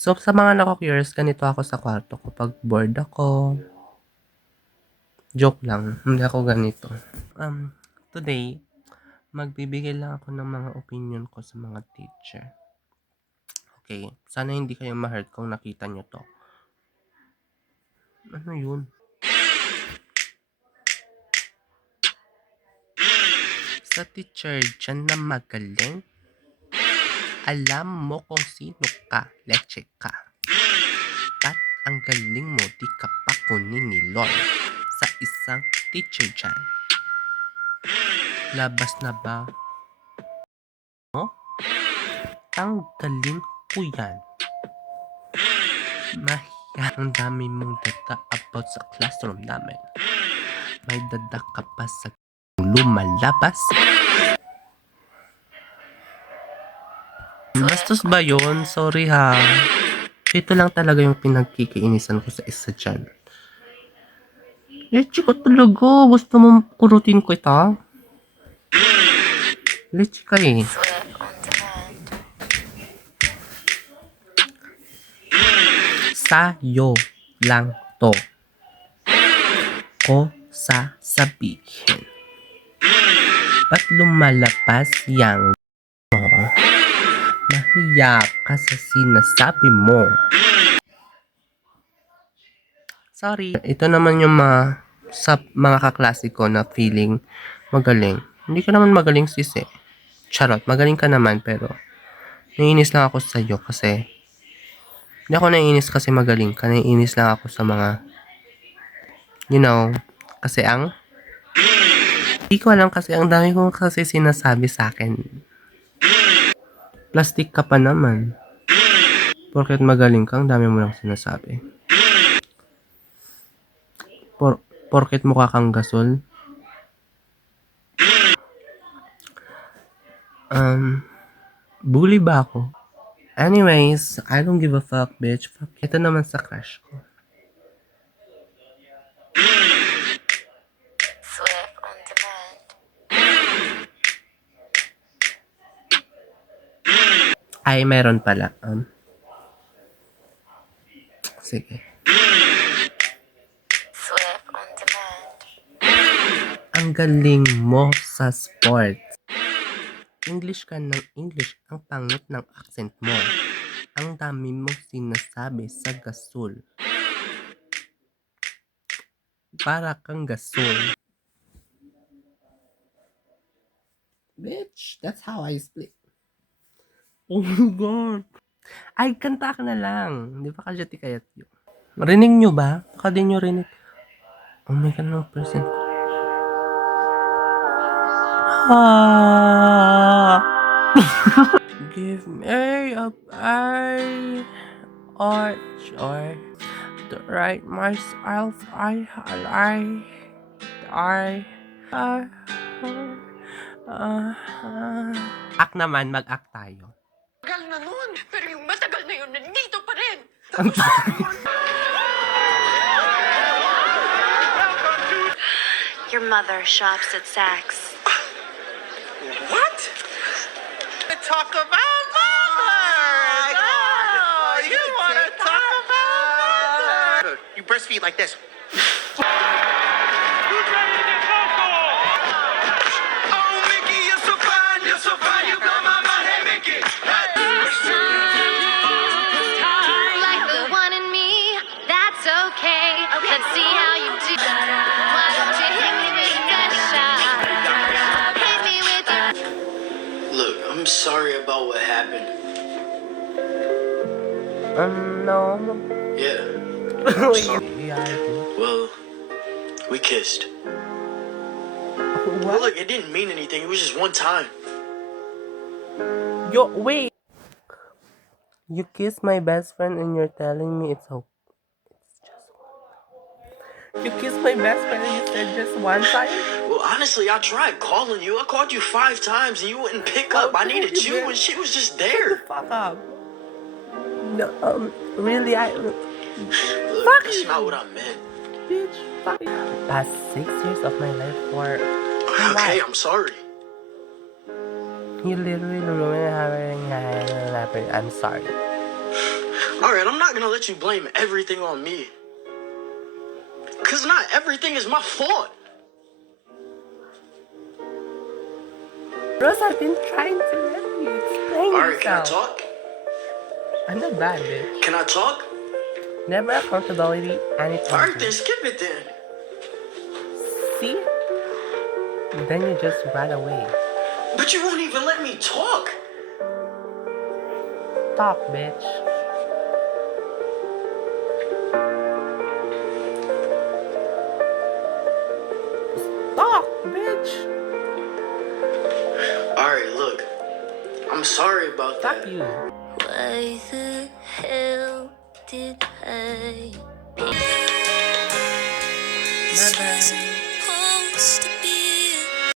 So, sa mga nako-curious, ganito ako sa kwarto ko 'pag bored ako. Joke lang, hindi ako ganito. Today, magbibigay lang ako ng mga opinion ko sa mga teacher. Okay, sana hindi kayo ma-hurt kung nakita niyo 'to. Ano yun? Sa teacher diyan na magaling, alam mo kung sino ka, leche ka. At ang galing mo, di ka pa kunin ni Lord sa isang teacher dyan. Labas na ba? Oh? Ang galing ko yan. Mahiya, ang dami mong data about sa classroom namin. May dada ka pa sa lumalabas. Bastos ba yun? Sorry ha. Ito lang talaga yung pinagkikiinisan ko sa isa dyan. Leche ka talaga. Gusto mo kurutin ko ito? Leche ka eh. Sa'yo lang to ko sasabihin. Ba't lumalabas yang mo? Mahiya ka sa sinasabi mo. Sorry. Ito naman yung sa mga kaklase ko na feeling magaling. Hindi ka naman magaling sis eh. Charot, magaling ka naman pero naiinis lang ako sa iyo kasi hindi ako naiinis kasi magaling ka. Naiinis lang ako sa mga kasi hindi ko alam kasi ang dami kong kasi sinasabi sa akin. Plastic ka pa naman. Porket magaling ka, ang dami mo lang sinasabi. Porket mukha kang gasol. Bully ba ako? Anyways, I don't give a fuck, bitch. Fuck. Ito naman sa crush ko. Ay, meron pala. Sige. Ang galing mo sa sports. English ka ng English. Ang pangit ng accent mo. Ang dami mong sinasabi sa gasol. Para kang gasol. Bitch, that's how I split. Oh my God. Ay, kanta ka na lang. Di ba kasyati kayat yun? Rinig nyo ba? Baka din nyo rinig. Oh my God, no present. Give me a eye or to write myself. Act naman, mag-act tayo. Tagal na nun, pero yung matagal na yun, nandito pa rin. Your mother shops at Saks. What? Talk about mother! Oh, you want to talk about mother? You breastfeed like this. Oh, Mickey, you're so fine, you blow my mind, hey, Mickey. Like the one in me, that's okay. Let's see how you do. Why don't you hit me with a shot? Hit me with your... Look, I'm sorry about what happened. No. Yeah. Well, we kissed. Well, look, it didn't mean anything. It was just one time. Wait. You kissed my best friend and you're telling me it's just one. You kissed my best friend and you said just one time? Well, honestly, I tried calling you. I called you 5 times and you wouldn't pick up. I needed you and she was just there. Fuck up. No, really, Look, that's not what I meant. bitch, fuck you. Past 6 years of my life for Okay, I'm sorry. you literally ruined having I'm sorry. Alright, I'm not gonna let you blame everything on me. Cause not everything is my fault. Rose, I've been trying to let you explain Alright, can I yourself. talk? I'm not bad, bitch. Can I talk? Never accountability, anytime. Alright, then skip it then. See? Then you just ran away. But you won't even let me talk. Talk, bitch. Talk, bitch. Alright, look. I'm sorry about Fuck that. you. Why the hell did I? My bad. Supposed to